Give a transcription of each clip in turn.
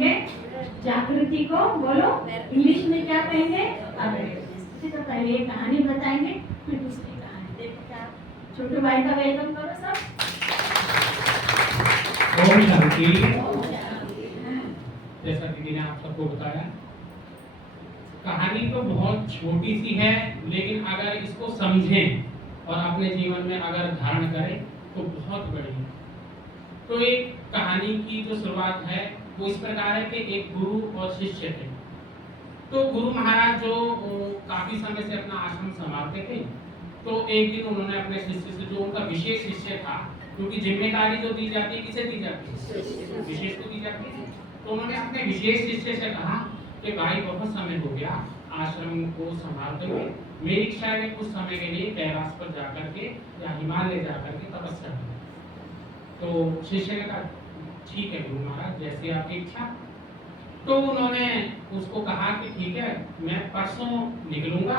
कहेंगे? जागृति को बोलो इंग्लिश में क्या कहेंगे? अवेयरनेस। तो पहले एक कहानी बताएंगे, फिर दूसरी कहानी। देखो क्या, छोटे भाई का वेलकम करो सब। ओम शांति। जैसा दीदी ने आप सबको बताया, कहानी तो बहुत छोटी सी है, लेकिन अगर इसको समझें और अपने जीवन में अगर धारण करें तो बहुत बड़ी है। तो एक कहानी की जो शुरुआत है वो इस प्रकार है कि एक गुरु और शिष्य थे। तो गुरु महाराज जो काफी समय से अपना आश्रम संभालते थे, तो एक दिन उन्होंने अपने शिष्य से, जो उनका विशेष शिष्य था, क्योंकि जिम्मेदारी जो दी जाती है किसे दी जाती है? विशेष को दी जाती है। तो उन्होंने अपने विशेष शिष्य से कहा कि भाई बहुत समय हो गया आश्रम को संभालते हुए, मेरी इच्छा है कुछ समय के लिए कैलाश पर जाकर के या हिमालय जाकर के तपस्या करें। तो शिष्य ने कहा ठीक है गुरु महाराज, जैसी आपकी इच्छा। तो उन्होंने उसको कहा कि ठीक है, मैं परसों निकलूंगा,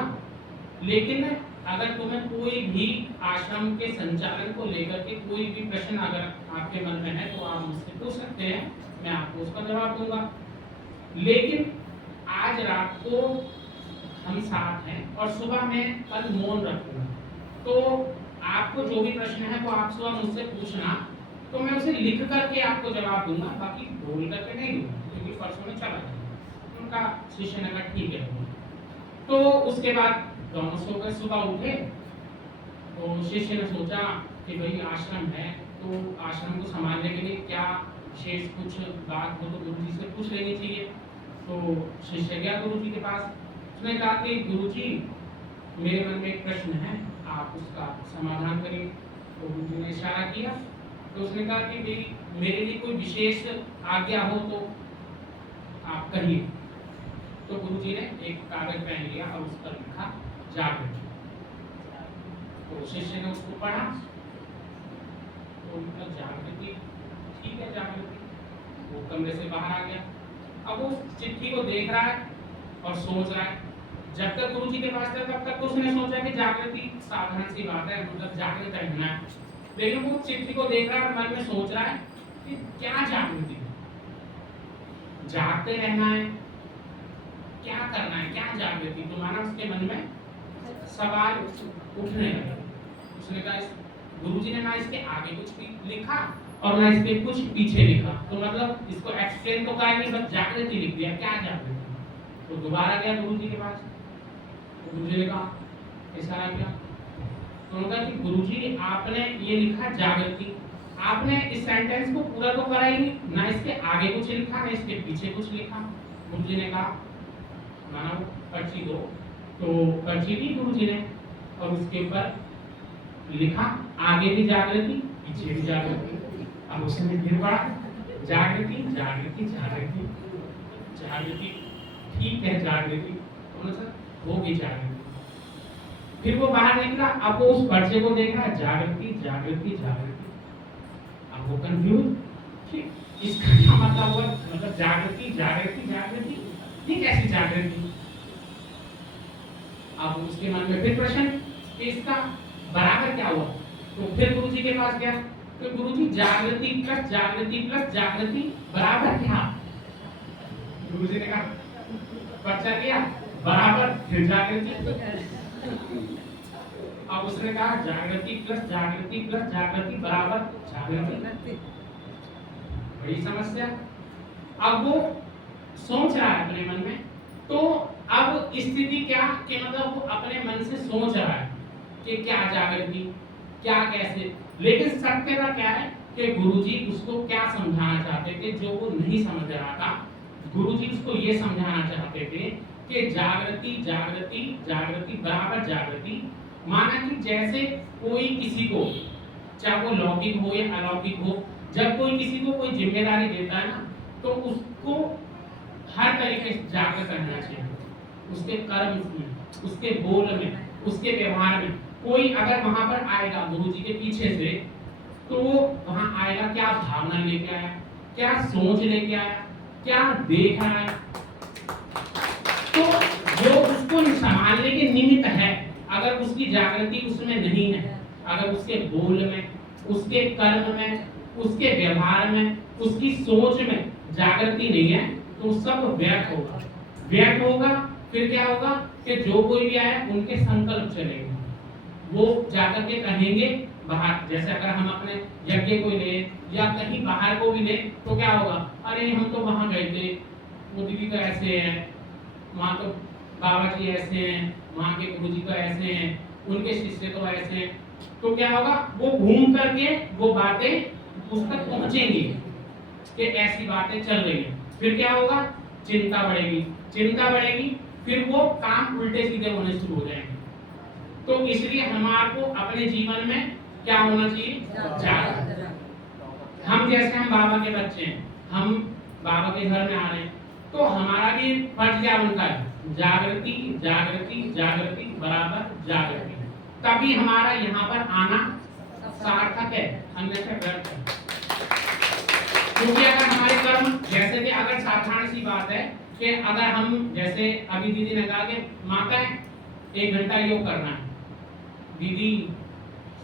लेकिन अगर तुम्हें कोई भी आश्रम के संचालन को लेकर के कोई भी प्रश्न अगर आपके मन में है तो आप मुझसे पूछ सकते हैं, मैं आपको उसका जवाब दूंगा। लेकिन आज रात को हम साथ हैं और सुबह मैं कल मौन रखूंगा, तो आपको जो भी प्रश्न है वो आप सुबह मुझसे पूछना, तो मैं उसे लिख करके आपको जवाब दूंगा, बाकी बोल करके नहीं दूंगा, क्योंकि परसों में चला जाएगा। उनका शिष्य ने कहा ठीक है। तो उसके बाद दोनों सो गए। सुबह उठे तो शिष्य ने सोचा कि भाई आश्रम है, तो आश्रम को संभालने के लिए क्या शेष कुछ बात हो तो गुरु जी से पूछ लेनी चाहिए। तो शिष्य गया गुरु जी के पास। उसने कहा कि गुरु जी, मेरे मन में एक प्रश्न है, आप उसका समाधान करिए। तो गुरु जी ने इशारा किया, तो उसने कहा कि भाई मेरे लिए कोई विशेष आज्ञा हो तो आप कहिए। तो गुरु जी ने एक कागज पेन लिया और उस पर लिखा जागृति। तो शिष्य ने उसको पढ़ा, तो उनका जागृति, ठीक है जागृति। वो कमरे से बाहर आ गया। अब वो चिट्ठी को देख रहा है और सोच रहा है। जब तक गुरु जी के पास था तब तक उसने सोचा कि जागृति साधारण सी बात है, मतलब जागृत रहना है। लेकिन वो चिट्ठी को देख रहा है और मन में सोच रहा है कि क्या जागृति है, जागते रहना है, क्या करना है, क्या जागृति। तो माना उसके मन में सवाल उठने लगे। उसने कहा गुरुजी ने ना इसके आगे कुछ लिखा और ना इसके कुछ पीछे लिखा, तो मतलब इसको एक्सप्लेन तो करा नहीं, बस जागृति लिख दिया, क्या जागृति। तो दोबारा गया गुरुजी के पास। तो गुरुजी ने कहा इशारा किया, तो उन्होंने कहा कि गुरुजी आपने ये लिखा जागृति, आपने इस सेंटेंस को पूरा तो करा ही नहीं, ना इसके आगे कुछ लिखा ना इसके पीछे कुछ लिखा। गुरुजी ने कहा माना वो पर्ची दो। तो पर्ची दी गुरुजी ने और उसके ऊपर लिखा आगे भी जागृति पीछे भी जागृति। अब उसने फिर पढ़ा जागृति जागृति जागृति जागृति, ठीक है जागृति, होगी जागृति। फिर वो बाहर निकला, अब वो उस पर्चे को देख रहा है जागृति जागृति जागृति। अब वो कंफ्यूज, ठीक इसका क्या मतलब हुआ, मतलब जागृति जागृति जागृति, ये कैसी जागृति। अब उसके मन में फिर प्रश्न कि इसका बराबर क्या हुआ। तो फिर गुरुजी के पास गया, तो गुरुजी जागृति प्लस जागृति बराबर क्या। गुरुजी ने कहा पर्चा किया बराबर फिर जागृति। अब उसने कहा जागृति प्लस जागृति बराबर जागृति। बड़ी समस्या। अब वो सोच रहा है अपने मन में, तो अब स्थिति क्या कि मतलब वो अपने मन से सोच रहा है कि क्या जागृति क्या कैसे, लेकिन सत्यता क्या है कि गुरुजी उसको क्या समझाना चाहते थे जो वो नहीं समझ रहा था। गुरुजी उसको ये समझाना चाहते थे कि जागृति जागृति जागृति बराबर जागृति। माना कि जैसे कोई किसी को, चाहे वो लौकिक हो या अलौकिक हो, जब कोई किसी को कोई जिम्मेदारी देता है ना, तो उसको हर तरीके से जागृत रहना चाहिए। उसके कर्म में, उसके बोल में, उसके व्यवहार में। कोई अगर वहां पर आएगा गुरुजी के पीछे से, तो वो वहां आएगा क्या भावना लेके आया, क्या सोच लेके आया, क्या देख रहा है। तो जो उसको संभालने के निमित्त है, अगर उसकी जागृति उसमें नहीं है, अगर उसके बोल में, उसके कर्म में, उसके व्यवहार में, उसकी सोच में जागृति नहीं है तो सब व्यर्थ होगा। व्यर्थ होगा फिर क्या होगा कि जो कोई भी आया उनके संकल्प चलेंगे, वो जाकर के कहेंगे बाहर, जैसे अगर हम अपने यज्ञ को ले या कहीं बाहर को भी ले तो क्या होगा, अरे हम तो वहां गए थे, वो दीदी तो ऐसे है, वहां तो बाबा जी ऐसे हैं, वहां के गुरु जी तो ऐसे हैं, उनके शिष्य तो ऐसे हैं। तो क्या होगा, वो घूम करके वो बातें उस तक पहुंचेंगी कि ऐसी बातें चल रही हैं। फिर क्या होगा, चिंता बढ़ेगी, चिंता बढ़ेगी, फिर वो काम उल्टे सीधे होने शुरू हो जाएंगे। तो इसलिए हमारे को अपने जीवन में क्या होना चाहिए, जागरूक। हम जैसे हम बाबा के बच्चे हैं, हम बाबा के घर में आ रहे हैं, तो हमारा भी फर्ज क्या बनता है, जागृति जागृति जागृति बराबर जागृति, तभी हमारा यहाँ पर आना सार्थक है, अन्यथा व्यर्थ है। क्योंकि अगर हमारे कर्म, जैसे कि अगर साधारण सी बात है कि अगर हम, जैसे अभी दीदी ने कहा कि माता है 1 घंटा योग करना है, दीदी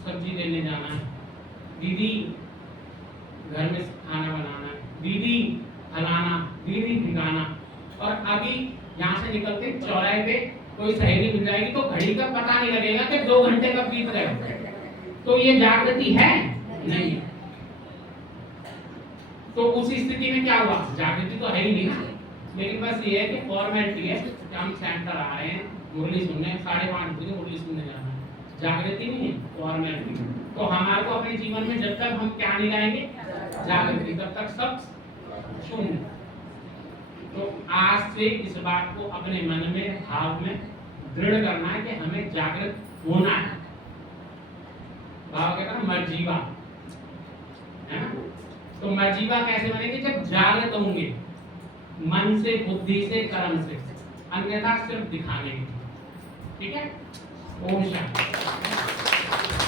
सब्जी लेने जाना है, दीदी घर में खाना बनाना है, दीदी फलाना, दीदी भिगाना, और अभी यहाँ से निकलते चौराहे पे कोई सहेली मिल जाएगी तो घड़ी का पता नहीं लगेगा कि 2 घंटे कब बीत गए। तो ये जागृति है नहीं। तो उस स्थिति में क्या हुआ, जागृति तो है ही नहीं, लेकिन बस ये है कि फॉर्मेलिटी है कि हम सेंटर आ रहे हैं, मुरली सुनने, 5:30 बजे मुरली सुनने जाना है, जागृति नहीं है, फॉर्मेलिटी। तो हमारे को अपने जीवन में जब तक हम क्या नहीं लाएंगे, जागृति, तब तक सब शून्य। तो आज से इस बात को अपने मन में, भाव में दृढ़ करना है कि हमें जागृत होना है। बाबा कहता है मर्जीवा, है ना। तो मर्जीवा कैसे बनेंगे, जब जागृत होंगे मन से, बुद्धि से, कर्म से, अन्यथा सिर्फ दिखाने के। ठीक है। ओम शांति।